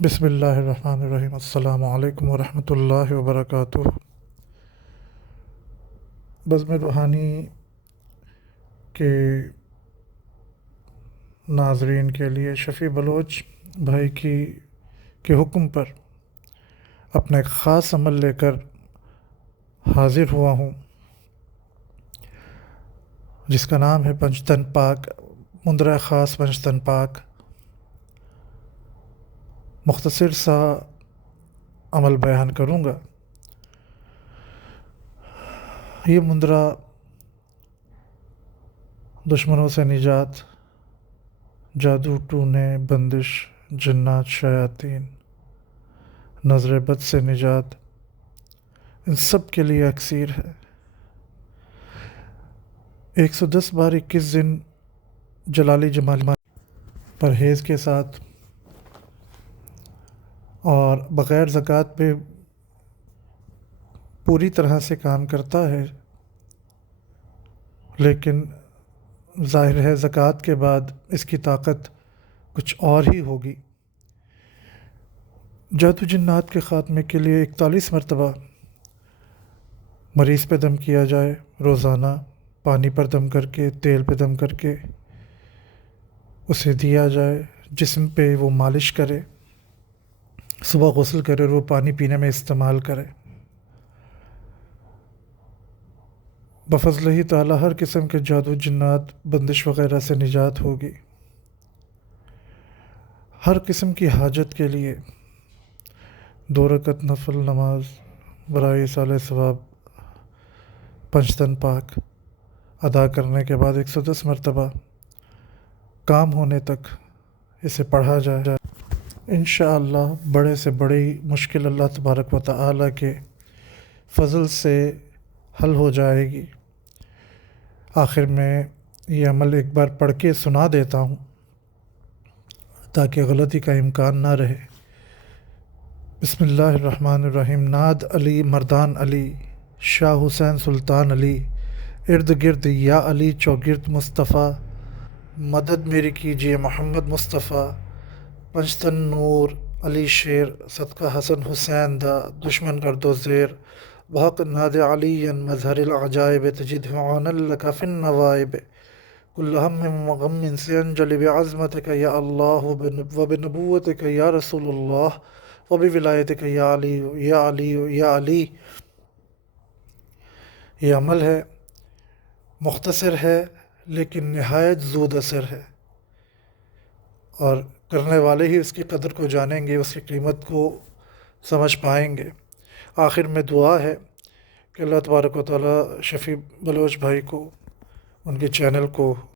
بسم اللہ الرحمن الرحیم۔ السلام علیکم ورحمۃ اللہ وبرکاتہ۔ بزم روحانی کے ناظرین کے لیے شفیع بلوچ بھائی کے حکم پر اپنا ایک خاص عمل لے کر حاضر ہوا ہوں، جس کا نام ہے پنجتن پاک، مندرہ خاص پنجتن پاک۔ مختصر سا عمل بیان کروں گا۔ یہ مندرہ دشمنوں سے نجات، جادو ٹونے، بندش، جنات، شیاطین، نظر بد سے نجات، ان سب کے لیے اکسیر ہے۔ 110 بار 21 دن جلالی جمالی پرہیز کے ساتھ اور بغیر زکوٰۃ پہ پوری طرح سے کام کرتا ہے، لیکن ظاہر ہے زکوٰۃ کے بعد اس کی طاقت کچھ اور ہی ہوگی۔ جادو جنات کے خاتمے کے لیے 41 مرتبہ مریض پہ دم کیا جائے، روزانہ پانی پر دم کر کے، تیل پہ دم کر کے اسے دیا جائے، جسم پہ وہ مالش کرے، صبح غسل کرے اور وہ پانی پینے میں استعمال کرے۔ بفضل ہی تعالیٰ ہر قسم کے جادو جنات، بندش وغیرہ سے نجات ہوگی۔ ہر قسم کی حاجت کے لیے 2 رکعت نفل نماز برائے ایصال ثواب پنجتن پاک ادا کرنے کے بعد 110 مرتبہ کام ہونے تک اسے پڑھا جائے، انشاءاللہ بڑے سے بڑی مشکل اللہ تبارک و تعالیٰ کے فضل سے حل ہو جائے گی۔ آخر میں یہ عمل ایک بار پڑھ کے سنا دیتا ہوں تاکہ غلطی کا امکان نہ رہے۔ بسم اللہ الرحمن الرحیم۔ ناد علی مردان علی، شاہ حسین سلطان علی، ارد گرد یا علی چوگرد مصطفیٰ، مدد میری کیجیے محمد مصطفیٰ، پنجتن نور علی شیر، صدقہ حسن حسین دا، دشمن گرد و زیر، بحق ناد علی مظہر العجائب، تجد عون لک فی النوائب، کل ہم و غم سے انجلی بعظمتک یا اللہ و بنبوتک یا رسول اللہ و بولایتک یا علی یا علی یا علی۔ یہ عمل ہے، مختصر ہے لیکن نہایت زود اثر ہے، اور کرنے والے ہی اس کی قدر کو جانیں گے، اس کی قیمت کو سمجھ پائیں گے۔ آخر میں دعا ہے کہ اللہ تبارک و تعالیٰ شفیع بلوچ بھائی کو، ان کے چینل کو